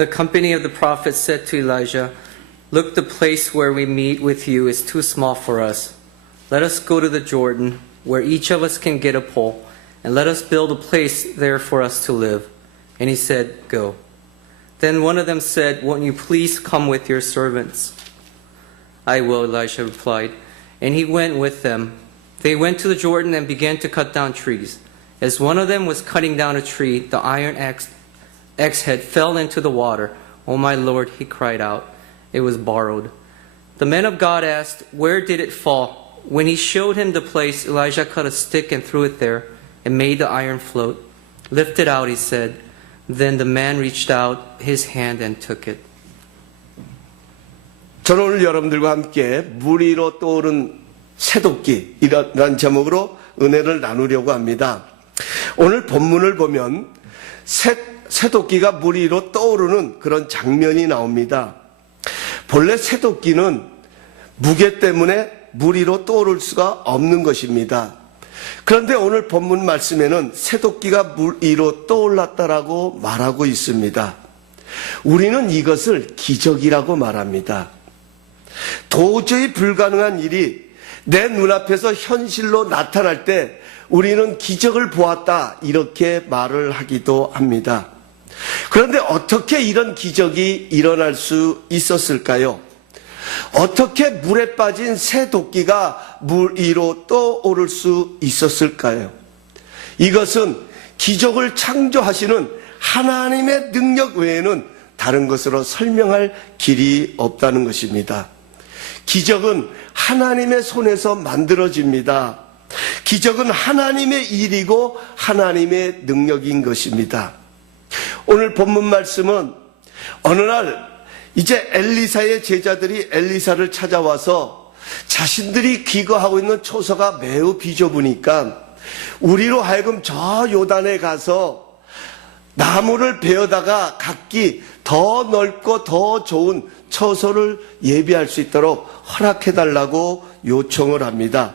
The company of the prophets said to Elijah, "Look, the place where we meet with you is too small for us. Let us go to the Jordan, where each of us can get a pole, and let us build a place there for us to live." And he said, "Go." Then one of them said, "Won't you please come with your servants?" "I will," Elisha replied, and he went with them. They went to the Jordan and began to cut down trees. As one of them was cutting down a tree, the iron axe head fell into the water. "Oh my Lord," he cried out, "it was borrowed." The man of God asked, "Where did it fall?" When he showed him the place, Elijah cut a stick and threw it there and made the iron float. "Lift it out," he said. Then the man reached out his hand and took it. 저는 오늘 여러분들과 함께 물 위로 떠오른 새도끼라는 제목으로 은혜를 나누려고 합니다. 오늘 본문을 보면 새도끼가 물 위로 떠오르는 그런 장면이 나옵니다. 본래 새도끼는 무게 때문에 물 위로 떠오를 수가 없는 것입니다. 그런데 오늘 본문 말씀에는 새도끼가 물 위로 떠올랐다라고 말하고 있습니다. 우리는 이것을 기적이라고 말합니다. 도저히 불가능한 일이 내 눈앞에서 현실로 나타날 때 우리는 기적을 보았다, 이렇게 말을 하기도 합니다. 그런데 어떻게 이런 기적이 일어날 수 있었을까요? 어떻게 물에 빠진 새도끼가 물 위로 떠오를 수 있었을까요? 이것은 기적을 창조하시는 하나님의 능력 외에는 다른 것으로 설명할 길이 없다는 것입니다. 기적은 하나님의 손에서 만들어집니다. 기적은 하나님의 일이고 하나님의 능력인 것입니다. 오늘 본문 말씀은 어느 날 이제 엘리사의 제자들이 엘리사를 찾아와서 자신들이 기거하고 있는 초소가 매우 비좁으니까 우리로 하여금 저 요단에 가서 나무를 베어다가 각기 더 넓고 더 좋은 처소를 예비할 수 있도록 허락해달라고 요청을 합니다.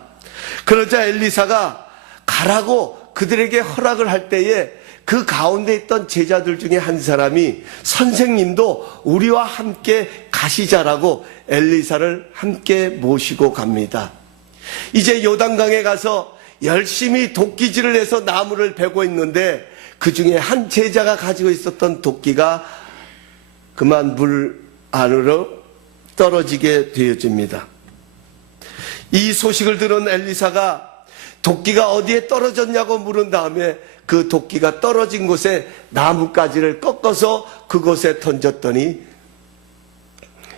그러자 엘리사가 가라고 그들에게 허락을 할 때에 그 가운데 있던 제자들 중에 한 사람이 선생님도 우리와 함께 가시자라고 엘리사를 함께 모시고 갑니다. 이제 요단강에 가서 열심히 도끼질을 해서 나무를 베고 있는데 그 중에 한 제자가 가지고 있었던 도끼가 그만 물 안으로 떨어지게 되어집니다. 이 소식을 들은 엘리사가 도끼가 어디에 떨어졌냐고 물은 다음에 그 도끼가 떨어진 곳에 나뭇가지를 꺾어서 그곳에 던졌더니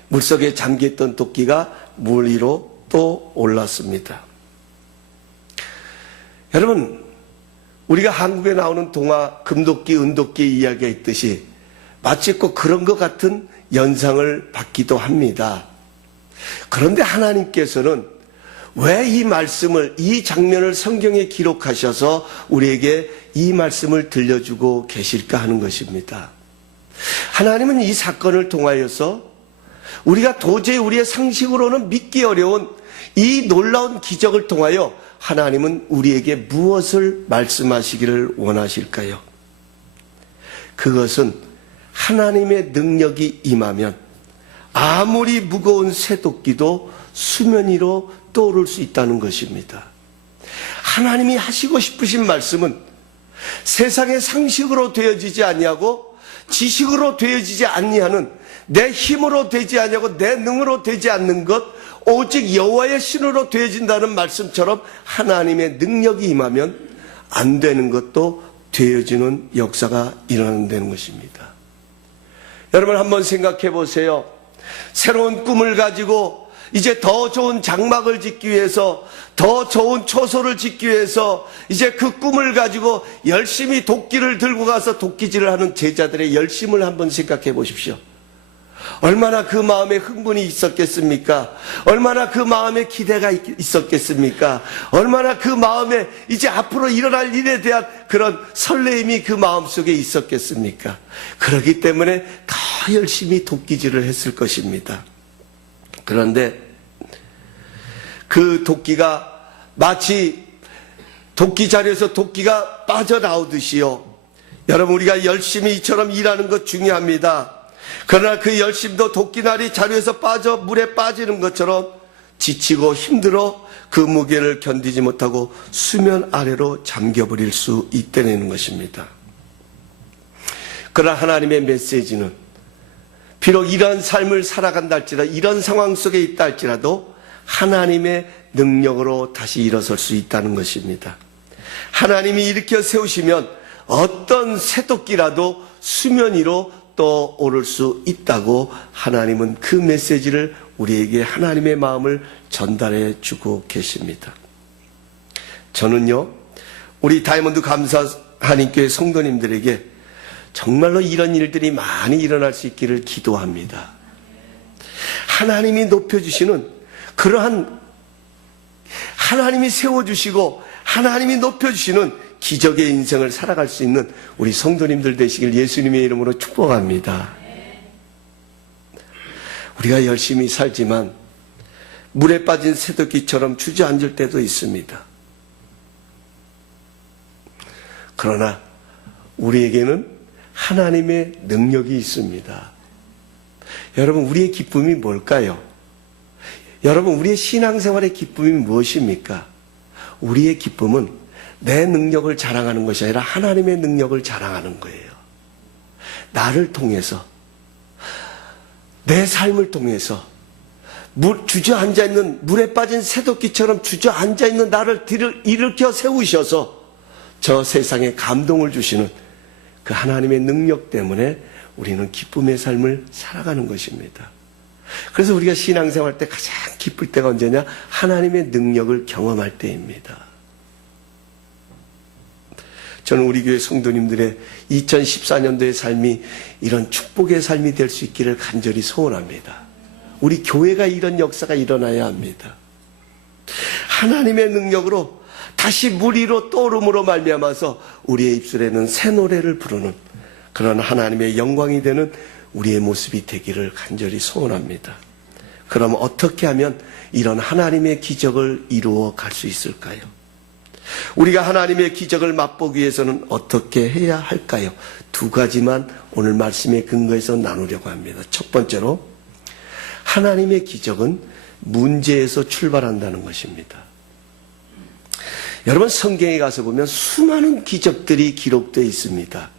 물속에 잠겨있던 도끼가 물 위로 또 올랐습니다. 여러분, 우리가 한국에 나오는 동화 금도끼, 은도끼 이야기가 있듯이 마치 꼭 그런 것 같은 연상을 받기도 합니다. 그런데 하나님께서는 왜 이 말씀을, 이 장면을 성경에 기록하셔서 우리에게 이 말씀을 들려주고 계실까 하는 것입니다. 하나님은 이 사건을 통하여서 우리가 도저히 우리의 상식으로는 믿기 어려운 이 놀라운 기적을 통하여 하나님은 우리에게 무엇을 말씀하시기를 원하실까요? 그것은 하나님의 능력이 임하면 아무리 무거운 새도끼도 수면 위로 떠오를 수 있다는 것입니다. 하나님이 하시고 싶으신 말씀은 세상의 상식으로 되어지지 아니하고 지식으로 되어지지 아니하는, 내 힘으로 되지 아니하고 내 능으로 되지 않는 것, 오직 여호와의 신으로 되어진다는 말씀처럼 하나님의 능력이 임하면 안 되는 것도 되어지는 역사가 일어난다는 것입니다. 여러분 한번 생각해 보세요. 새로운 꿈을 가지고 이제 더 좋은 장막을 짓기 위해서, 더 좋은 초소를 짓기 위해서 이제 그 꿈을 가지고 열심히 도끼를 들고 가서 도끼질을 하는 제자들의 열심을 한번 생각해 보십시오. 얼마나 그 마음에 흥분이 있었겠습니까? 얼마나 그 마음에 기대가 있었겠습니까? 얼마나 그 마음에 이제 앞으로 일어날 일에 대한 그런 설레임이 그 마음속에 있었겠습니까? 그렇기 때문에 더 열심히 도끼질을 했을 것입니다. 그런데 그 도끼가 마치 도끼 자리에서 도끼가 빠져나오듯이요. 여러분, 우리가 열심히 이처럼 일하는 것 중요합니다. 그러나 그 열심도 도끼날이 자루에서 빠져 물에 빠지는 것처럼 지치고 힘들어 그 무게를 견디지 못하고 수면 아래로 잠겨버릴 수 있다는 것입니다. 그러나 하나님의 메시지는 비록 이런 삶을 살아간다 할지라도, 이런 상황 속에 있다 할지라도 하나님의 능력으로 다시 일어설 수 있다는 것입니다. 하나님이 일으켜 세우시면 어떤 새도끼라도 수면 위로 떠오를 수 있다고 하나님은 그 메시지를 우리에게 하나님의 마음을 전달해 주고 계십니다. 저는요, 우리 다이몬드 감사 한인교회 성도님들에게 정말로 이런 일들이 많이 일어날 수 있기를 기도합니다. 하나님이 높여주시는 그러한, 하나님이 세워주시고 하나님이 높여주시는 기적의 인생을 살아갈 수 있는 우리 성도님들 되시길 예수님의 이름으로 축복합니다. 우리가 열심히 살지만 물에 빠진 새도끼처럼 주저앉을 때도 있습니다. 그러나 우리에게는 하나님의 능력이 있습니다. 여러분, 우리의 기쁨이 뭘까요? 여러분, 우리의 신앙생활의 기쁨이 무엇입니까? 우리의 기쁨은 내 능력을 자랑하는 것이 아니라 하나님의 능력을 자랑하는 거예요. 나를 통해서, 내 삶을 통해서 주저앉아 있는, 물에 빠진 새도끼처럼 주저앉아 있는 나를 일으켜 세우셔서 저 세상에 감동을 주시는 그 하나님의 능력 때문에 우리는 기쁨의 삶을 살아가는 것입니다. 그래서 우리가 신앙생활 때 가장 기쁠 때가 언제냐? 하나님의 능력을 경험할 때입니다. 저는 우리 교회 성도님들의 2014년도의 삶이 이런 축복의 삶이 될 수 있기를 간절히 소원합니다. 우리 교회가 이런 역사가 일어나야 합니다. 하나님의 능력으로 다시 물 위로 떠오름으로 말미암아서 우리의 입술에는 새 노래를 부르는 그런 하나님의 영광이 되는 우리의 모습이 되기를 간절히 소원합니다. 그럼 어떻게 하면 이런 하나님의 기적을 이루어 갈 수 있을까요? 우리가 하나님의 기적을 맛보기 위해서는 어떻게 해야 할까요? 두 가지만 오늘 말씀의 근거에서 나누려고 합니다. 첫 번째로, 하나님의 기적은 문제에서 출발한다는 것입니다. 여러분, 성경에 가서 보면 수많은 기적들이 기록되어 있습니다.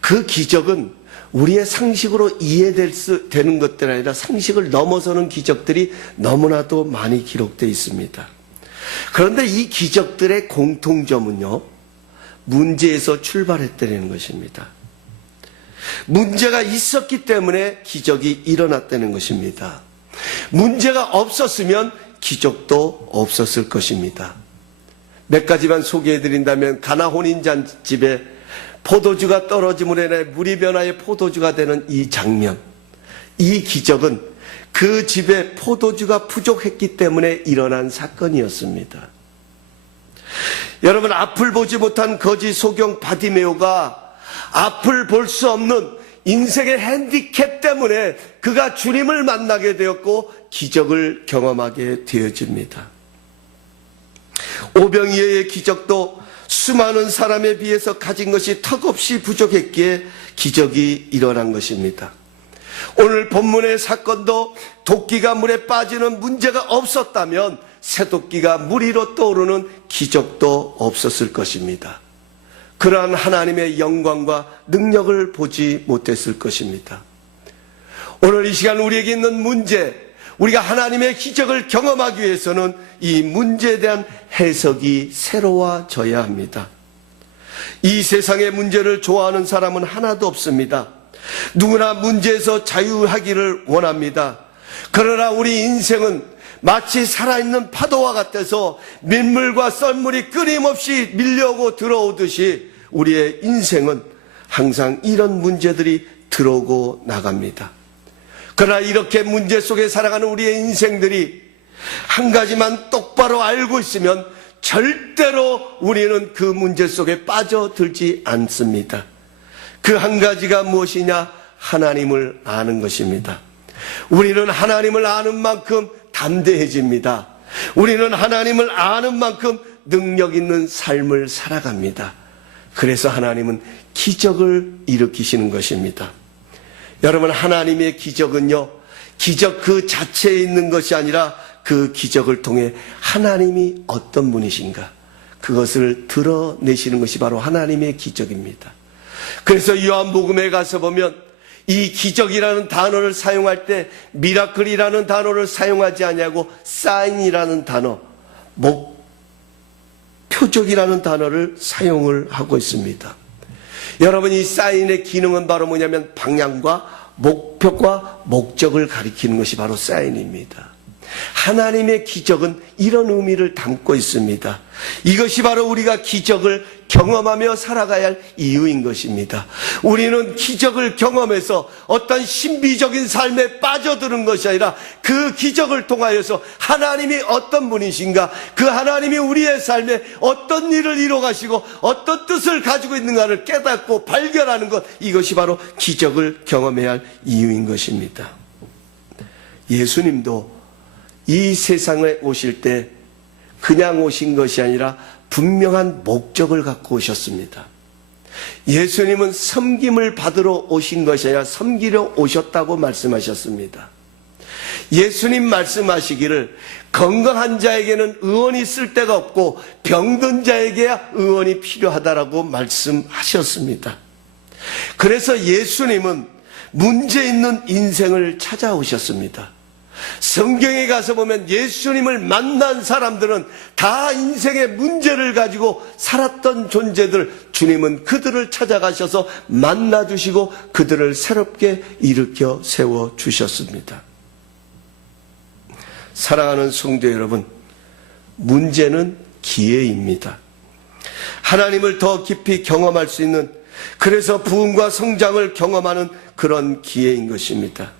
그 기적은 우리의 상식으로 이해되는 것들 아니라 상식을 넘어서는 기적들이 너무나도 많이 기록되어 있습니다. 그런데 이 기적들의 공통점은요, 문제에서 출발했다는 것입니다. 문제가 있었기 때문에 기적이 일어났다는 것입니다. 문제가 없었으면 기적도 없었을 것입니다. 몇 가지만 소개해드린다면, 가나 혼인잔치집에 포도주가 떨어짐으로 인해 물이 변하여 포도주가 되는 이 장면, 이 기적은 그 집에 포도주가 부족했기 때문에 일어난 사건이었습니다. 여러분, 앞을 보지 못한 거지 소경 바디메오가 앞을 볼 수 없는 인생의 핸디캡 때문에 그가 주님을 만나게 되었고 기적을 경험하게 되어집니다. 오병이어의 기적도 수많은 사람에 비해서 가진 것이 턱없이 부족했기에 기적이 일어난 것입니다. 오늘 본문의 사건도 도끼가 물에 빠지는 문제가 없었다면 새도끼가 물 위로 떠오르는 기적도 없었을 것입니다. 그러한 하나님의 영광과 능력을 보지 못했을 것입니다. 오늘 이 시간 우리에게 있는 문제, 우리가 하나님의 기적을 경험하기 위해서는 이 문제에 대한 해석이 새로워져야 합니다. 이 세상의 문제를 좋아하는 사람은 하나도 없습니다. 누구나 문제에서 자유하기를 원합니다. 그러나 우리 인생은 마치 살아있는 파도와 같아서 민물과 썰물이 끊임없이 밀려오고 들어오듯이 우리의 인생은 항상 이런 문제들이 들어오고 나갑니다. 그러나 이렇게 문제 속에 살아가는 우리의 인생들이 한 가지만 똑바로 알고 있으면 절대로 우리는 그 문제 속에 빠져들지 않습니다. 그 한 가지가 무엇이냐? 하나님을 아는 것입니다. 우리는 하나님을 아는 만큼 담대해집니다. 우리는 하나님을 아는 만큼 능력 있는 삶을 살아갑니다. 그래서 하나님은 기적을 일으키시는 것입니다. 여러분, 하나님의 기적은요, 기적 그 자체에 있는 것이 아니라 그 기적을 통해 하나님이 어떤 분이신가, 그것을 드러내시는 것이 바로 하나님의 기적입니다. 그래서 요한복음에 가서 보면 이 기적이라는 단어를 사용할 때 미라클이라는 단어를 사용하지 아니하고 사인이라는 단어, 표적이라는 단어를 사용을 하고 있습니다. 여러분, 이 사인의 기능은 바로 뭐냐면 방향과 목표과 목적을 가리키는 것이 바로 사인입니다. 하나님의 기적은 이런 의미를 담고 있습니다. 이것이 바로 우리가 기적을 경험하며 살아가야 할 이유인 것입니다. 우리는 기적을 경험해서 어떤 신비적인 삶에 빠져드는 것이 아니라 그 기적을 통하여서 하나님이 어떤 분이신가, 그 하나님이 우리의 삶에 어떤 일을 이뤄가시고 어떤 뜻을 가지고 있는가를 깨닫고 발견하는 것, 이것이 바로 기적을 경험해야 할 이유인 것입니다. 예수님도 이 세상에 오실 때 그냥 오신 것이 아니라 분명한 목적을 갖고 오셨습니다. 예수님은 섬김을 받으러 오신 것이 아니라 섬기려 오셨다고 말씀하셨습니다. 예수님 말씀하시기를 건강한 자에게는 의원이 쓸 데가 없고 병든 자에게야 의원이 필요하다라고 말씀하셨습니다. 그래서 예수님은 문제 있는 인생을 찾아오셨습니다. 성경에 가서 보면 예수님을 만난 사람들은 다 인생의 문제를 가지고 살았던 존재들, 주님은 그들을 찾아가셔서 만나주시고 그들을 새롭게 일으켜 세워주셨습니다. 사랑하는 성도 여러분, 문제는 기회입니다. 하나님을 더 깊이 경험할 수 있는, 그래서 부흥과 성장을 경험하는 그런 기회인 것입니다.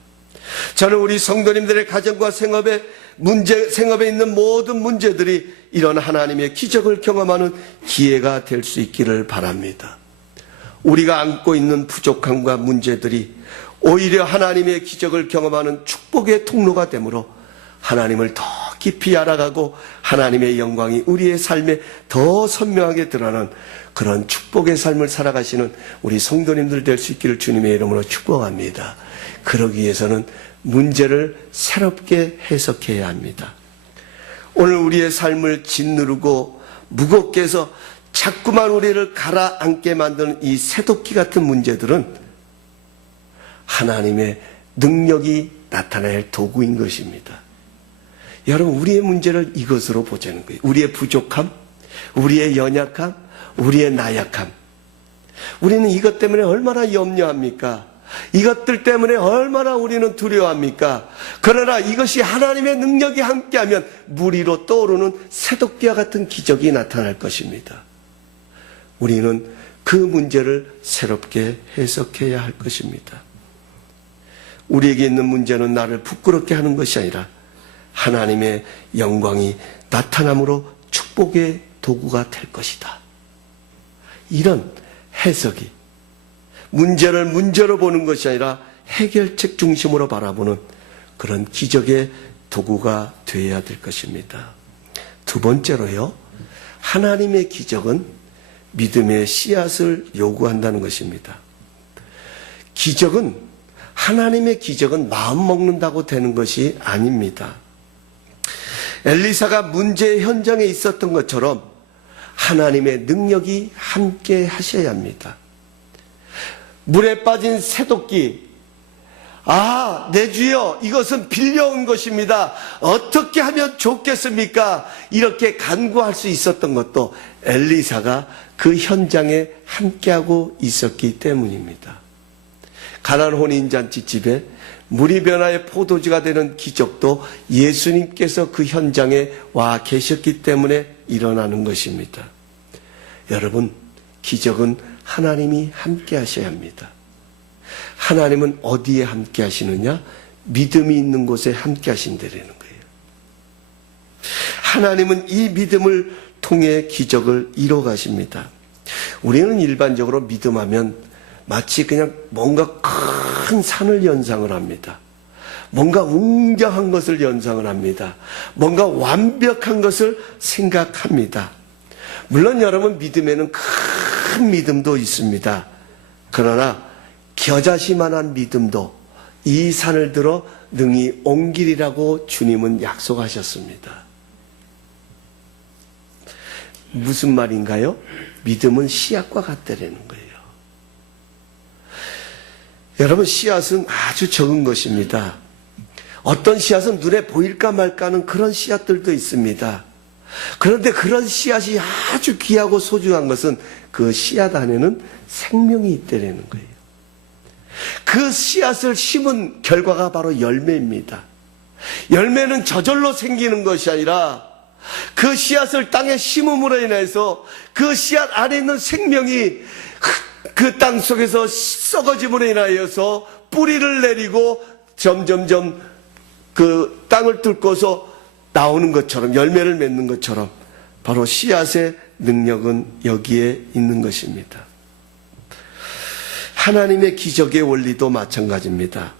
저는 우리 성도님들의 가정과 생업에 있는 모든 문제들이 이런 하나님의 기적을 경험하는 기회가 될 수 있기를 바랍니다. 우리가 안고 있는 부족함과 문제들이 오히려 하나님의 기적을 경험하는 축복의 통로가 되므로 하나님을 더 깊이 알아가고 하나님의 영광이 우리의 삶에 더 선명하게 드러나는 그런 축복의 삶을 살아가시는 우리 성도님들 될 수 있기를 주님의 이름으로 축복합니다. 그러기 위해서는 문제를 새롭게 해석해야 합니다. 오늘 우리의 삶을 짓누르고 무겁게 해서 자꾸만 우리를 가라앉게 만드는 이 새도끼 같은 문제들은 하나님의 능력이 나타나야 할 도구인 것입니다. 여러분, 우리의 문제를 이것으로 보자는 거예요. 우리의 부족함, 우리의 연약함, 우리의 나약함. 우리는 이것 때문에 얼마나 염려합니까? 이것들 때문에 얼마나 우리는 두려워합니까? 그러나 이것이 하나님의 능력이 함께하면 물 위로 떠오르는 새도끼와 같은 기적이 나타날 것입니다. 우리는 그 문제를 새롭게 해석해야 할 것입니다. 우리에게 있는 문제는 나를 부끄럽게 하는 것이 아니라 하나님의 영광이 나타남으로 축복의 도구가 될 것이다. 이런 해석이, 문제를 문제로 보는 것이 아니라 해결책 중심으로 바라보는 그런 기적의 도구가 되어야 될 것입니다. 두 번째로요, 하나님의 기적은 믿음의 씨앗을 요구한다는 것입니다. 하나님의 기적은 마음 먹는다고 되는 것이 아닙니다. 엘리사가 문제의 현장에 있었던 것처럼 하나님의 능력이 함께 하셔야 합니다. 물에 빠진 새도끼, 내 주여, 이것은 빌려온 것입니다. 어떻게 하면 좋겠습니까? 이렇게 간구할 수 있었던 것도 엘리사가 그 현장에 함께하고 있었기 때문입니다. 가나안 혼인잔치 집에 물이 변화의 포도주가 되는 기적도 예수님께서 그 현장에 와 계셨기 때문에 일어나는 것입니다. 여러분, 기적은 하나님이 함께 하셔야 합니다. 하나님은 어디에 함께 하시느냐? 믿음이 있는 곳에 함께 하신다는 거예요. 하나님은 이 믿음을 통해 기적을 이뤄 가십니다. 우리는 일반적으로 믿음하면 마치 그냥 뭔가 큰 산을 연상을 합니다. 뭔가 웅장한 것을 연상을 합니다. 뭔가 완벽한 것을 생각합니다. 물론 여러분, 믿음에는 큰 믿음도 있습니다. 그러나 겨자씨만한 믿음도 이 산을 들어 능히 옮기리라고 주님은 약속하셨습니다. 무슨 말인가요? 믿음은 씨앗과 같다라는 거예요. 여러분, 씨앗은 아주 적은 것입니다. 어떤 씨앗은 눈에 보일까 말까 하는 그런 씨앗들도 있습니다. 그런데 그런 씨앗이 아주 귀하고 소중한 것은 그 씨앗 안에는 생명이 있다는 거예요. 그 씨앗을 심은 결과가 바로 열매입니다. 열매는 저절로 생기는 것이 아니라 그 씨앗을 땅에 심음으로 인해서 그 씨앗 안에 있는 생명이 그 땅 속에서 썩어짐으로 인하여서 뿌리를 내리고 점점점 그 땅을 뚫고서 나오는 것처럼, 열매를 맺는 것처럼 바로 씨앗의 능력은 여기에 있는 것입니다. 하나님의 기적의 원리도 마찬가지입니다.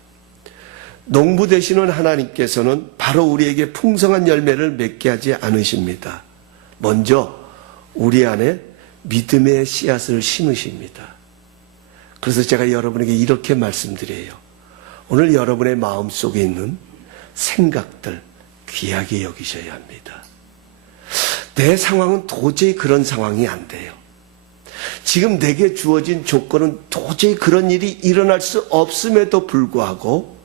농부 되시는 하나님께서는 바로 우리에게 풍성한 열매를 맺게 하지 않으십니다. 먼저 우리 안에 믿음의 씨앗을 심으십니다. 그래서 제가 여러분에게 이렇게 말씀드려요. 오늘 여러분의 마음속에 있는 생각들 귀하게 여기셔야 합니다. 내 상황은 도저히 그런 상황이 안 돼요. 지금 내게 주어진 조건은 도저히 그런 일이 일어날 수 없음에도 불구하고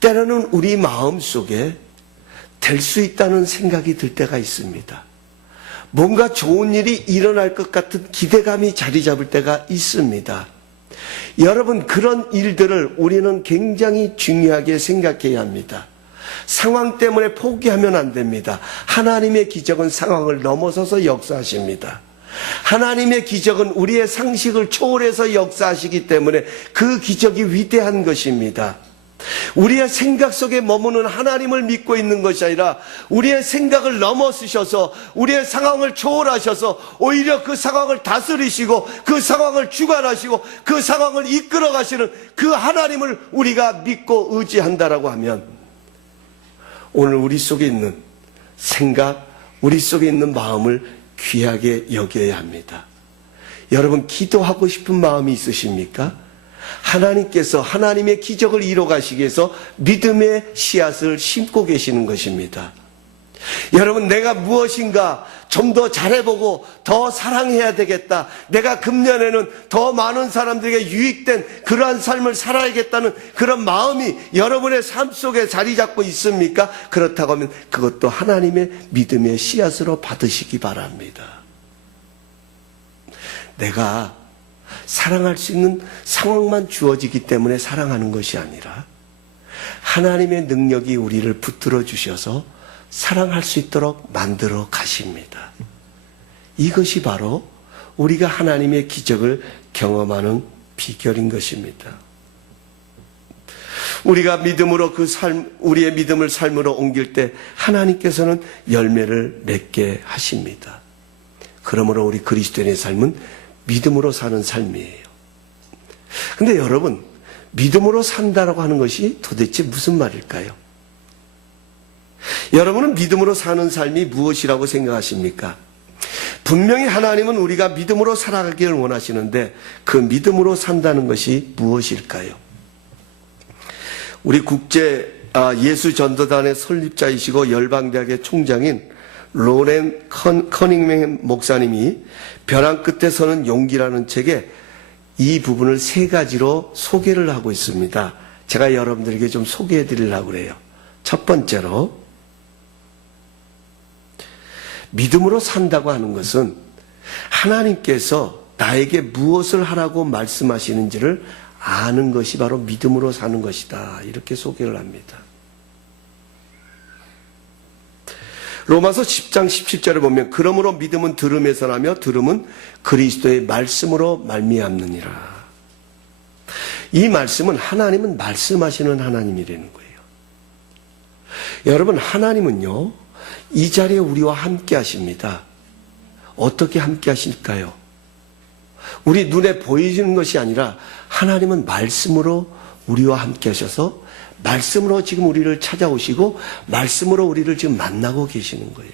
때로는 우리 마음속에 될 수 있다는 생각이 들 때가 있습니다. 뭔가 좋은 일이 일어날 것 같은 기대감이 자리 잡을 때가 있습니다. 여러분, 그런 일들을 우리는 굉장히 중요하게 생각해야 합니다. 상황 때문에 포기하면 안 됩니다. 하나님의 기적은 상황을 넘어서서 역사하십니다. 하나님의 기적은 우리의 상식을 초월해서 역사하시기 때문에 그 기적이 위대한 것입니다. 우리의 생각 속에 머무는 하나님을 믿고 있는 것이 아니라 우리의 생각을 넘어서셔서 우리의 상황을 초월하셔서 오히려 그 상황을 다스리시고 그 상황을 주관하시고 그 상황을 이끌어 가시는 그 하나님을 우리가 믿고 의지한다라고 하면 오늘 우리 속에 있는 생각, 우리 속에 있는 마음을 귀하게 여겨야 합니다. 여러분, 기도하고 싶은 마음이 있으십니까? 하나님께서 하나님의 기적을 이뤄 가시기 위해서 믿음의 씨앗을 심고 계시는 것입니다. 여러분, 내가 무엇인가 좀 더 잘해보고 더 사랑해야 되겠다. 내가 금년에는 더 많은 사람들에게 유익된 그러한 삶을 살아야겠다는 그런 마음이 여러분의 삶 속에 자리 잡고 있습니까? 그렇다고 하면 그것도 하나님의 믿음의 씨앗으로 받으시기 바랍니다. 내가 사랑할 수 있는 상황만 주어지기 때문에 사랑하는 것이 아니라 하나님의 능력이 우리를 붙들어 주셔서 사랑할 수 있도록 만들어 가십니다. 이것이 바로 우리가 하나님의 기적을 경험하는 비결인 것입니다. 우리가 믿음으로 우리의 믿음을 삶으로 옮길 때 하나님께서는 열매를 맺게 하십니다. 그러므로 우리 그리스도인의 삶은 믿음으로 사는 삶이에요. 근데 여러분, 믿음으로 산다라고 하는 것이 도대체 무슨 말일까요? 여러분은 믿음으로 사는 삶이 무엇이라고 생각하십니까? 분명히 하나님은 우리가 믿음으로 살아가기를 원하시는데 그 믿음으로 산다는 것이 무엇일까요? 우리 국제 예수전도단의 설립자이시고 열방대학의 총장인 로렌 커닝햄 목사님이 벼랑 끝에 서는 용기라는 책에 이 부분을 세 가지로 소개를 하고 있습니다. 제가 여러분들에게 좀 소개해 드리려고 그래요. 첫 번째로, 믿음으로 산다고 하는 것은 하나님께서 나에게 무엇을 하라고 말씀하시는지를 아는 것이 바로 믿음으로 사는 것이다. 이렇게 소개를 합니다. 로마서 10장 17절에 보면 그러므로 믿음은 들음에서 나며 들음은 그리스도의 말씀으로 말미암느니라. 이 말씀은 하나님은 말씀하시는 하나님이라는 거예요. 여러분, 하나님은요 이 자리에 우리와 함께 하십니다. 어떻게 함께 하실까요? 우리 눈에 보이는 것이 아니라 하나님은 말씀으로 우리와 함께 하셔서 말씀으로 지금 우리를 찾아오시고 말씀으로 우리를 지금 만나고 계시는 거예요.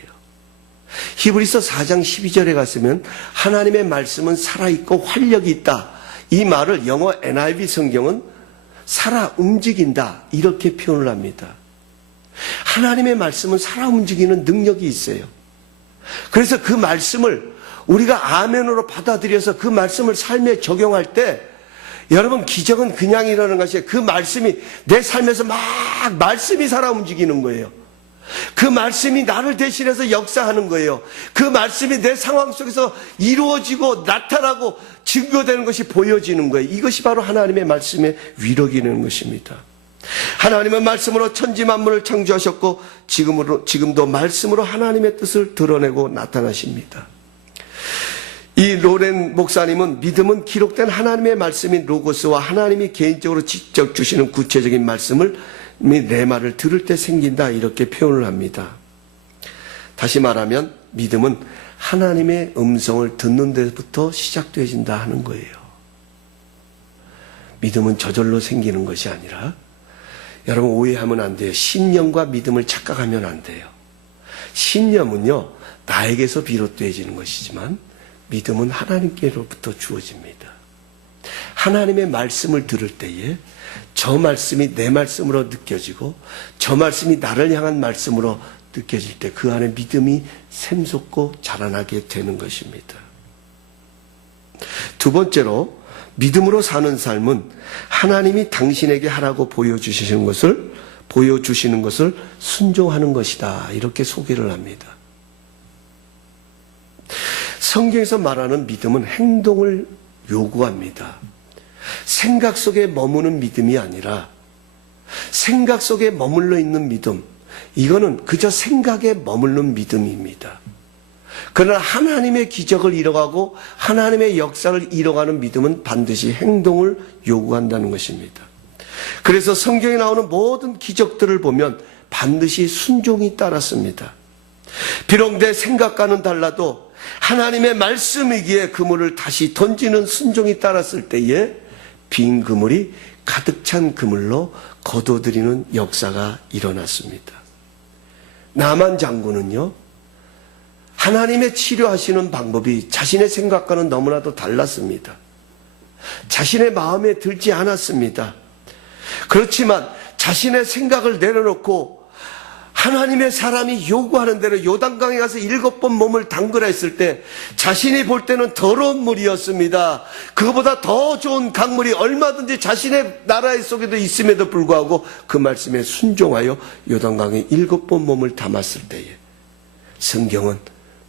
히브리서 4장 12절에 갔으면 하나님의 말씀은 살아있고 활력이 있다. 이 말을 영어 NIV 성경은 살아 움직인다 이렇게 표현을 합니다. 하나님의 말씀은 살아 움직이는 능력이 있어요. 그래서 그 말씀을 우리가 아멘으로 받아들여서 그 말씀을 삶에 적용할 때 여러분 기적은 그냥 일어나는 것이 아니라 그 말씀이 내 삶에서 막 말씀이 살아 움직이는 거예요. 그 말씀이 나를 대신해서 역사하는 거예요. 그 말씀이 내 상황 속에서 이루어지고 나타나고 증거되는 것이 보여지는 거예요. 이것이 바로 하나님의 말씀의 위력이 되는 것입니다. 하나님은 말씀으로 천지 만물을 창조하셨고 지금도 말씀으로 하나님의 뜻을 드러내고 나타나십니다. 이 로렌 목사님은 믿음은 기록된 하나님의 말씀인 로고스와 하나님이 개인적으로 직접 주시는 구체적인 말씀을 내 말을 들을 때 생긴다 이렇게 표현을 합니다. 다시 말하면 믿음은 하나님의 음성을 듣는 데부터 시작되어진다 하는 거예요. 믿음은 저절로 생기는 것이 아니라 여러분 오해하면 안 돼요. 신념과 믿음을 착각하면 안 돼요. 신념은요 나에게서 비롯되어지는 것이지만 믿음은 하나님께로부터 주어집니다. 하나님의 말씀을 들을 때에 저 말씀이 내 말씀으로 느껴지고 저 말씀이 나를 향한 말씀으로 느껴질 때 그 안에 믿음이 샘솟고 자라나게 되는 것입니다. 두 번째로 믿음으로 사는 삶은 하나님이 당신에게 하라고 보여주시는 것을 순종하는 것이다 이렇게 소개를 합니다. 성경에서 말하는 믿음은 행동을 요구합니다. 생각 속에 머무는 믿음이 아니라 생각 속에 머물러 있는 믿음, 이거는 그저 생각에 머무는 믿음입니다. 그러나 하나님의 기적을 이뤄가고 하나님의 역사를 이뤄가는 믿음은 반드시 행동을 요구한다는 것입니다. 그래서 성경에 나오는 모든 기적들을 보면 반드시 순종이 따랐습니다. 비록 내 생각과는 달라도 하나님의 말씀이기에 그물을 다시 던지는 순종이 따랐을 때에 빈 그물이 가득 찬 그물로 거둬들이는 역사가 일어났습니다. 나만 장군은요, 하나님의 치료하시는 방법이 자신의 생각과는 너무나도 달랐습니다. 자신의 마음에 들지 않았습니다. 그렇지만 자신의 생각을 내려놓고 하나님의 사람이 요구하는 대로 요단강에 가서 7번 몸을 담그라 했을 때 자신이 볼 때는 더러운 물이었습니다. 그거보다 더 좋은 강물이 얼마든지 자신의 나라의 속에도 있음에도 불구하고 그 말씀에 순종하여 요단강에 7번 몸을 담았을 때에 성경은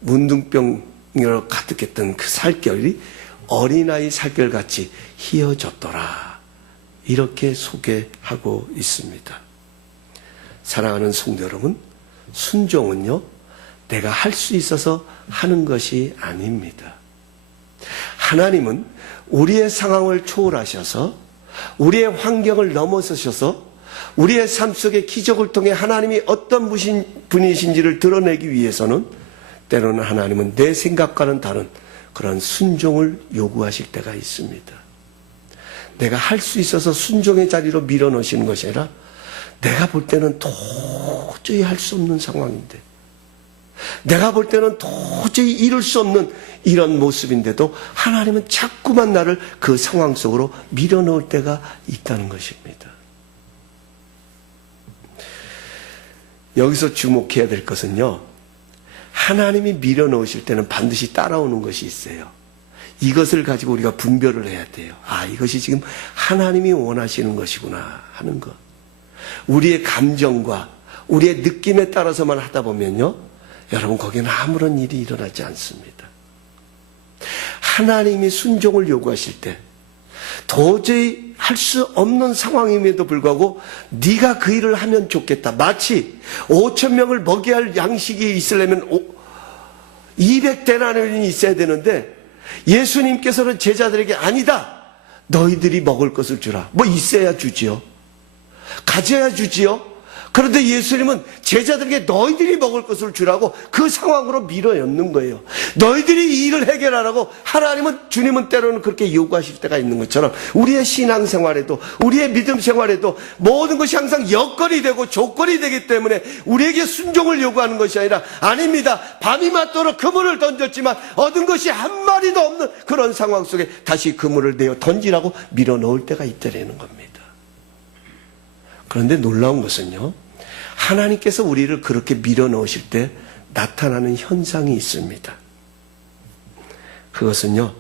문둥병으로 가득했던 그 살결이 어린아이 살결같이 휘어졌더라 이렇게 소개하고 있습니다. 사랑하는 성도 여러분, 순종은요 내가 할 수 있어서 하는 것이 아닙니다. 하나님은 우리의 상황을 초월하셔서 우리의 환경을 넘어서셔서 우리의 삶 속의 기적을 통해 하나님이 어떤 분이신지를 드러내기 위해서는 때로는 하나님은 내 생각과는 다른 그런 순종을 요구하실 때가 있습니다. 내가 할 수 있어서 순종의 자리로 밀어넣으시는 것이 아니라 내가 볼 때는 도저히 할 수 없는 상황인데 내가 볼 때는 도저히 이룰 수 없는 이런 모습인데도 하나님은 자꾸만 나를 그 상황 속으로 밀어넣을 때가 있다는 것입니다. 여기서 주목해야 될 것은요, 하나님이 밀어넣으실 때는 반드시 따라오는 것이 있어요. 이것을 가지고 우리가 분별을 해야 돼요. 아, 이것이 지금 하나님이 원하시는 것이구나 하는 것. 우리의 감정과 우리의 느낌에 따라서만 하다 보면요, 여러분 거기는 아무런 일이 일어나지 않습니다. 하나님이 순종을 요구하실 때 도저히 할 수 없는 상황임에도 불구하고 네가 그 일을 하면 좋겠다. 마치 5,000명을 먹여야 할 양식이 있으려면 200데나리온이 있어야 되는데 예수님께서는 제자들에게 아니다. 너희들이 먹을 것을 주라. 뭐 있어야 주지요. 가져야 주지요. 그런데 예수님은 제자들에게 너희들이 먹을 것을 주라고 그 상황으로 밀어넣는 거예요. 너희들이 이 일을 해결하라고 주님은 때로는 그렇게 요구하실 때가 있는 것처럼 우리의 신앙생활에도 우리의 믿음 생활에도 모든 것이 항상 여건이 되고 조건이 되기 때문에 우리에게 순종을 요구하는 것이 아니라 아닙니다. 밤이 맞도록 그물을 던졌지만 얻은 것이 한 마리도 없는 그런 상황 속에 다시 그물을 내어 던지라고 밀어넣을 때가 있다라는 겁니다. 그런데 놀라운 것은요, 하나님께서 우리를 그렇게 밀어넣으실 때 나타나는 현상이 있습니다. 그것은요,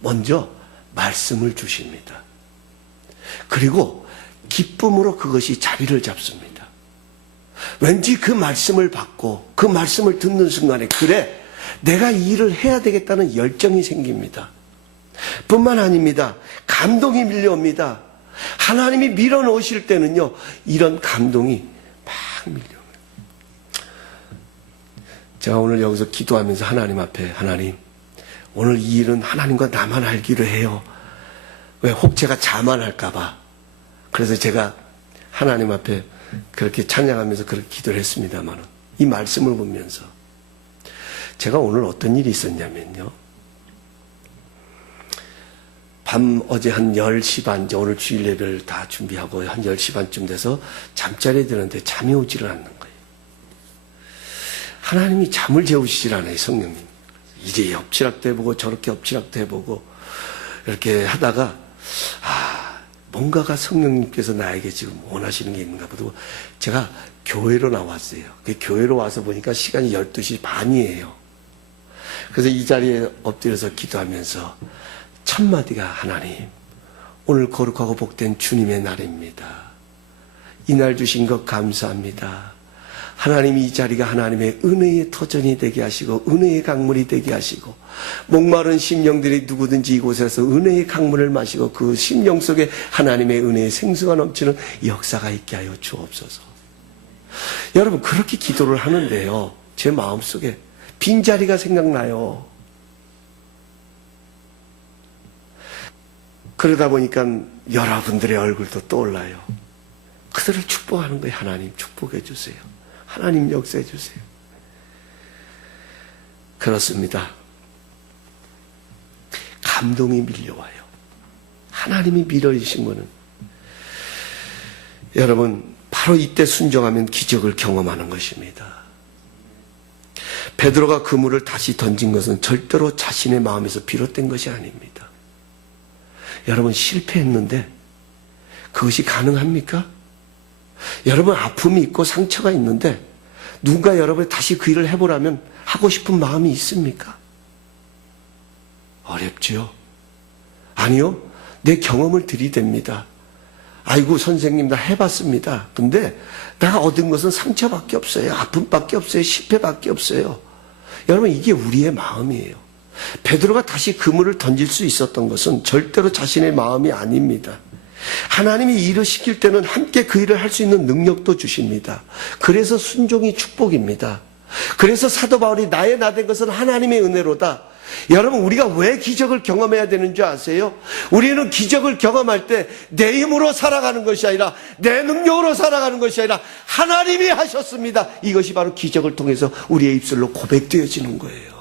먼저 말씀을 주십니다. 그리고 기쁨으로 그것이 자리를 잡습니다. 왠지 그 말씀을 받고 그 말씀을 듣는 순간에 그래, 내가 이 일을 해야 되겠다는 열정이 생깁니다. 뿐만 아닙니다. 감동이 밀려옵니다. 하나님이 밀어넣으실 때는요, 이런 감동이 막 밀려오요. 제가 오늘 여기서 기도하면서 하나님 앞에, 하나님, 오늘 이 일은 하나님과 나만 알기로 해요. 왜? 혹 제가 자만할까봐. 그래서 제가 하나님 앞에 그렇게 찬양하면서 그렇게 기도를 했습니다만, 이 말씀을 보면서 제가 오늘 어떤 일이 있었냐면요, 어제 한 10시 반, 이제 오늘 주일 예배를 다 준비하고 한 10시 반쯤 돼서 잠자리에 드는데 잠이 오지를 않는 거예요. 하나님이 잠을 재우시질 않아요, 성령님. 이제 엎치락도 해보고 저렇게 엎치락도 해보고 이렇게 하다가 뭔가가 성령님께서 나에게 지금 원하시는 게 있는가 보다. 제가 교회로 나왔어요. 그 교회로 와서 보니까 시간이 12시 반이에요. 그래서 이 자리에 엎드려서 기도하면서 첫 마디가, 하나님, 오늘 거룩하고 복된 주님의 날입니다. 이 날 주신 것 감사합니다. 하나님이 이 자리가 하나님의 은혜의 터전이 되게 하시고 은혜의 강물이 되게 하시고 목마른 심령들이 누구든지 이곳에서 은혜의 강물을 마시고 그 심령 속에 하나님의 은혜의 생수가 넘치는 역사가 있게 하여 주옵소서. 여러분, 그렇게 기도를 하는데요, 제 마음속에 빈자리가 생각나요. 그러다 보니까 여러분들의 얼굴도 떠올라요. 그들을 축복하는 거예요. 하나님 축복해 주세요. 하나님 역사해 주세요. 그렇습니다. 감동이 밀려와요. 하나님이 밀어주신 거는 여러분, 바로 이때 순종하면 기적을 경험하는 것입니다. 베드로가 그물을 다시 던진 것은 절대로 자신의 마음에서 비롯된 것이 아닙니다. 여러분, 실패했는데 그것이 가능합니까? 여러분, 아픔이 있고 상처가 있는데 누군가 여러분이 다시 그 일을 해보라면 하고 싶은 마음이 있습니까? 어렵지요? 아니요. 내 경험을 들이댑니다. 아이고, 선생님, 나 해봤습니다. 근데 내가 얻은 것은 상처밖에 없어요. 아픔밖에 없어요. 실패밖에 없어요. 여러분, 이게 우리의 마음이에요. 베드로가 다시 그물을 던질 수 있었던 것은 절대로 자신의 마음이 아닙니다. 하나님이 일을 시킬 때는 함께 그 일을 할 수 있는 능력도 주십니다. 그래서 순종이 축복입니다. 그래서 사도 바울이 나의 나 된 것은 하나님의 은혜로다. 여러분, 우리가 왜 기적을 경험해야 되는 줄 아세요? 우리는 기적을 경험할 때 내 힘으로 살아가는 것이 아니라 내 능력으로 살아가는 것이 아니라 하나님이 하셨습니다. 이것이 바로 기적을 통해서 우리의 입술로 고백되어지는 거예요.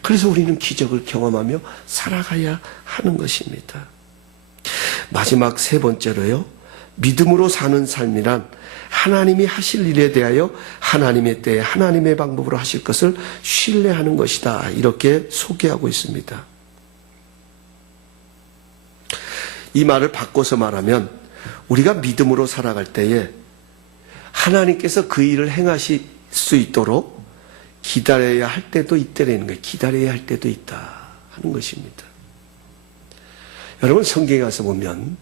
그래서 우리는 기적을 경험하며 살아가야 하는 것입니다. 마지막 세 번째로요, 믿음으로 사는 삶이란 하나님이 하실 일에 대하여 하나님의 때에 하나님의 방법으로 하실 것을 신뢰하는 것이다. 이렇게 소개하고 있습니다. 이 말을 바꿔서 말하면 우리가 믿음으로 살아갈 때에 하나님께서 그 일을 행하실 수 있도록 기다려야 할 때도 있다라는 거예요. 기다려야 할 때도 있다 하는 것입니다. 여러분, 성경에 가서 보면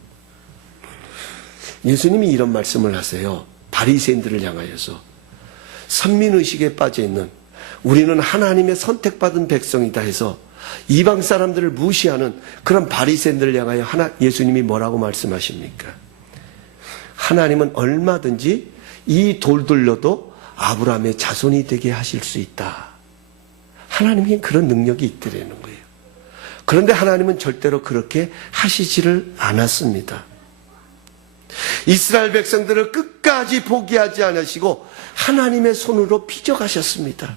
예수님이 이런 말씀을 하세요. 바리새인들을 향하여서 선민의식에 빠져있는, 우리는 하나님의 선택받은 백성이다 해서 이방 사람들을 무시하는 그런 바리새인들을 향하여 예수님이 뭐라고 말씀하십니까? 하나님은 얼마든지 이 돌들로도 아브라함의 자손이 되게 하실 수 있다. 하나님께 그런 능력이 있더라는 거예요. 그런데 하나님은 절대로 그렇게 하시지를 않았습니다. 이스라엘 백성들을 끝까지 포기하지 않으시고 하나님의 손으로 빚어가셨습니다.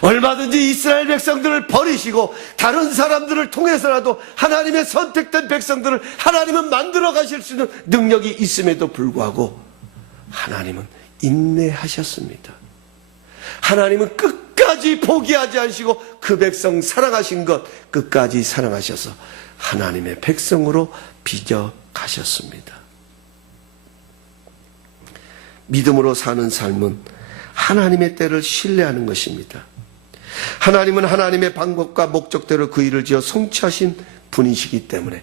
얼마든지 이스라엘 백성들을 버리시고 다른 사람들을 통해서라도 하나님의 선택된 백성들을 하나님은 만들어 가실 수 있는 능력이 있음에도 불구하고 하나님은 인내하셨습니다. 하나님은 끝까지 포기하지 않으시고 그 백성 사랑하신 것 끝까지 사랑하셔서 하나님의 백성으로 빚어 가셨습니다. 믿음으로 사는 삶은 하나님의 때를 신뢰하는 것입니다. 하나님은 하나님의 방법과 목적대로 그 일을 지어 성취하신 분이시기 때문에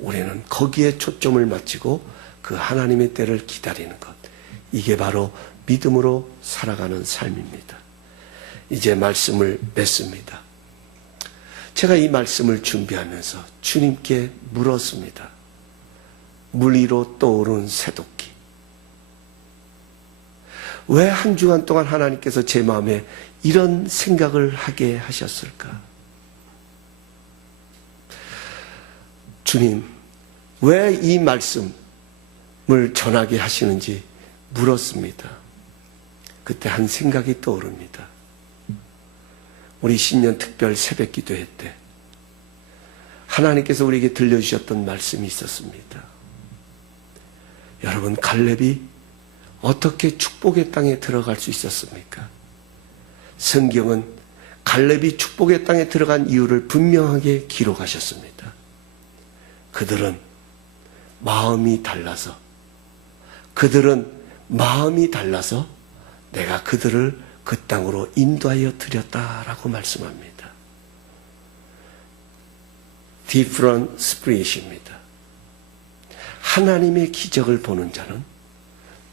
우리는 거기에 초점을 맞추고 그 하나님의 때를 기다리는 것, 이게 바로 믿음으로 살아가는 삶입니다. 이제 말씀을 맺습니다. 제가 이 말씀을 준비하면서 주님께 물었습니다. 물 위로 떠오른 새도끼. 왜 한 주간 동안 하나님께서 제 마음에 이런 생각을 하게 하셨을까? 주님, 왜 이 말씀을 전하게 하시는지 물었습니다. 그때 한 생각이 떠오릅니다. 우리 신년 특별 새벽 기도회 때 하나님께서 우리에게 들려주셨던 말씀이 있었습니다. 여러분, 갈렙이 어떻게 축복의 땅에 들어갈 수 있었습니까? 성경은 갈렙이 축복의 땅에 들어간 이유를 분명하게 기록하셨습니다. 그들은 마음이 달라서 내가 그들을 그 땅으로 인도하여 드렸다라고 말씀합니다. Different spirit입니다. 하나님의 기적을 보는 자는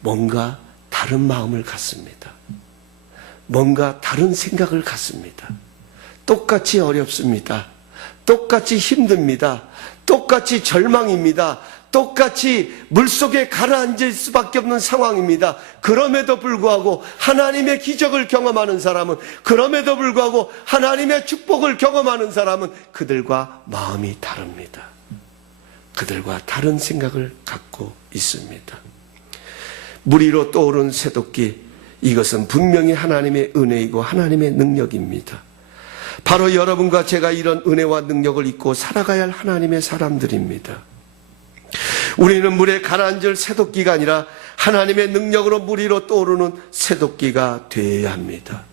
뭔가 다른 마음을 갖습니다. 뭔가 다른 생각을 갖습니다. 똑같이 어렵습니다. 똑같이 힘듭니다. 똑같이 절망입니다. 똑같이 물속에 가라앉을 수밖에 없는 상황입니다. 그럼에도 불구하고 하나님의 기적을 경험하는 사람은, 그럼에도 불구하고 하나님의 축복을 경험하는 사람은 그들과 마음이 다릅니다. 그들과 다른 생각을 갖고 있습니다. 물 위로 떠오른 새도끼, 이것은 분명히 하나님의 은혜이고 하나님의 능력입니다. 바로 여러분과 제가 이런 은혜와 능력을 잊고 살아가야 할 하나님의 사람들입니다. 우리는 물에 가라앉을 새도끼가 아니라 하나님의 능력으로 물 위로 떠오르는 새도끼가 되어야 합니다.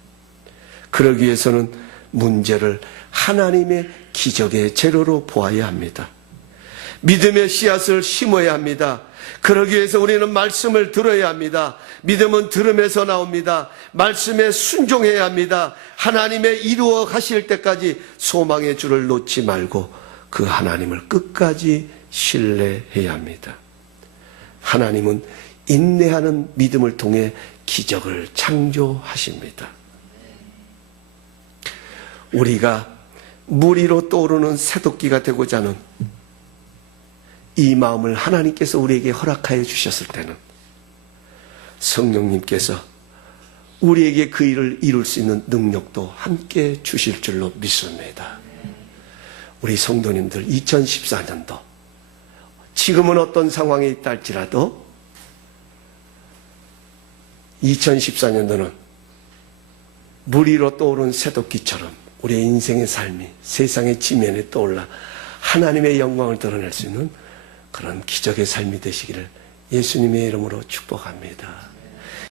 그러기 위해서는 문제를 하나님의 기적의 재료로 보아야 합니다. 믿음의 씨앗을 심어야 합니다. 그러기 위해서 우리는 말씀을 들어야 합니다. 믿음은 들음에서 나옵니다. 말씀에 순종해야 합니다. 하나님의 이루어 가실 때까지 소망의 줄을 놓지 말고 그 하나님을 끝까지 신뢰해야 합니다. 하나님은 인내하는 믿음을 통해 기적을 창조하십니다. 우리가 물 위로 떠오르는 새도끼가 되고자 하는 이 마음을 하나님께서 우리에게 허락하여 주셨을 때는 성령님께서 우리에게 그 일을 이룰 수 있는 능력도 함께 주실 줄로 믿습니다. 우리 성도님들 2014년도 지금은 어떤 상황에 있다 할지라도 2014년도는 물 위로 떠오른 새도끼처럼 우리의 인생의 삶이 세상의 지면에 떠올라 하나님의 영광을 드러낼 수 있는 그런 기적의 삶이 되시기를 예수님의 이름으로 축복합니다.